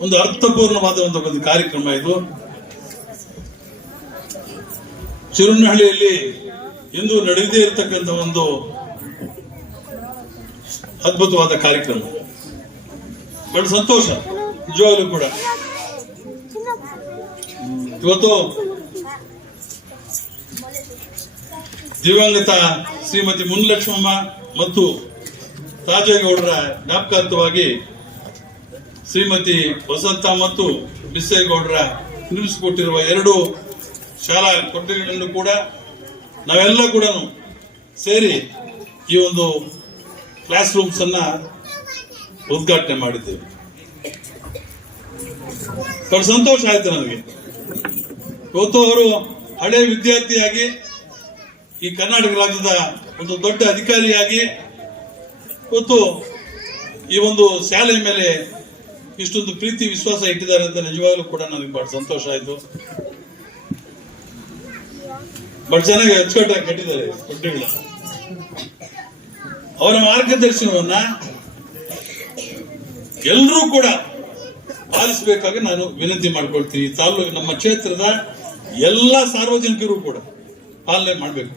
ಒಂದು ಅರ್ಥಪೂರ್ಣವಾದ ಒಂದು ಒಂದು ಕಾರ್ಯಕ್ರಮ ಇದು. ಚಿರುನಹಳ್ಳಿಯಲ್ಲಿ ಇಂದು ನಡೆಯದೇ ಇರತಕ್ಕಂತ ಒಂದು ಅದ್ಭುತವಾದ ಕಾರ್ಯಕ್ರಮ. ಬಹಳ ಸಂತೋಷ, ನಿಜವಾಗ್ಲೂ ಕೂಡ. ಇವತ್ತು ದಿವಂಗತ ಶ್ರೀಮತಿ ಮುನ್ಲಕ್ಷ್ಮಮ್ಮ ಮತ್ತು ರಾಜೇಗೌಡರ ಜ್ಞಾಪಕಾರ್ಥವಾಗಿ ಶ್ರೀಮತಿ ವಸಂತ ಮತ್ತು ಬಿಸ್ಸೇಗೌಡರ ನಿರ್ಮಿಸಿಕೊಟ್ಟಿರುವ ಎರಡು ಶಾಲಾ ಕೊಠಡಿಗಳನ್ನು ಕೂಡ ನಾವೆಲ್ಲ ಕೂಡ ಸೇರಿ ಈ ಒಂದು ಕ್ಲಾಸ್ ರೂಮ್ಸ್ ಅನ್ನ ಉದ್ಘಾಟನೆ ಮಾಡಿದ್ದೇವೆ. ಬಹಳ ಸಂತೋಷ ಆಯ್ತು ನನಗೆ. ಇವತ್ತು ಅವರು ಹಳೆ ವಿದ್ಯಾರ್ಥಿಯಾಗಿ ಈ ಕರ್ನಾಟಕ ರಾಜ್ಯದ ಒಂದು ದೊಡ್ಡ ಅಧಿಕಾರಿಯಾಗಿ ಇವತ್ತು ಈ ಒಂದು ಶಾಲೆಯ ಮೇಲೆ ಇಷ್ಟೊಂದು ಪ್ರೀತಿ, ವಿಶ್ವಾಸ ಇಟ್ಟಿದ್ದಾರೆ ಅಂತ ನಿಜವಾಗ್ಲೂ ಕೂಡ ನನಗೆ ಬಹಳ ಸಂತೋಷ ಆಯ್ತು. ಬಹಳ ಚೆನ್ನಾಗಿ ಅಚ್ಚುಕಟ್ಟಾಗಿ ಕಟ್ಟಿದ್ದಾರೆ ಕೊಟ್ಟಿಗಳ ಅವರ ಮಾರ್ಗದರ್ಶನವನ್ನ ಎಲ್ಲರೂ ಕೂಡ ಪಾಲಿಸಬೇಕಾಗಿ ನಾನು ವಿನಂತಿ ಮಾಡ್ಕೊಳ್ತೀನಿ. ತಾಲೂಕು, ನಮ್ಮ ಕ್ಷೇತ್ರದ ಎಲ್ಲ ಸಾರ್ವಜನಿಕರು ಕೂಡ ಪಾಲನೆ ಮಾಡಬೇಕು.